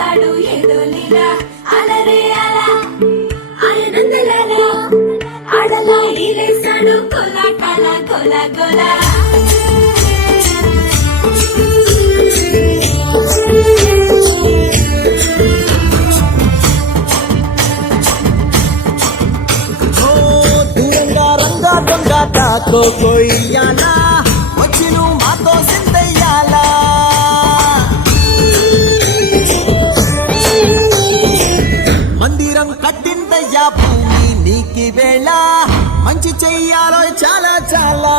చేస్తాడు ఏదో లీలా అలరే అలా ఆనందలాలా ఆడలా ఈలేస్తాడు కోలాటాల కోలా కోలా కొయ్యాలా వచ్చి నువ్వు మాతో సిందయ్యాలా మందిరం కట్టిందయ్యా భూమి నీకి వేళ మంచి చెయ్యాలో చాలా చాలా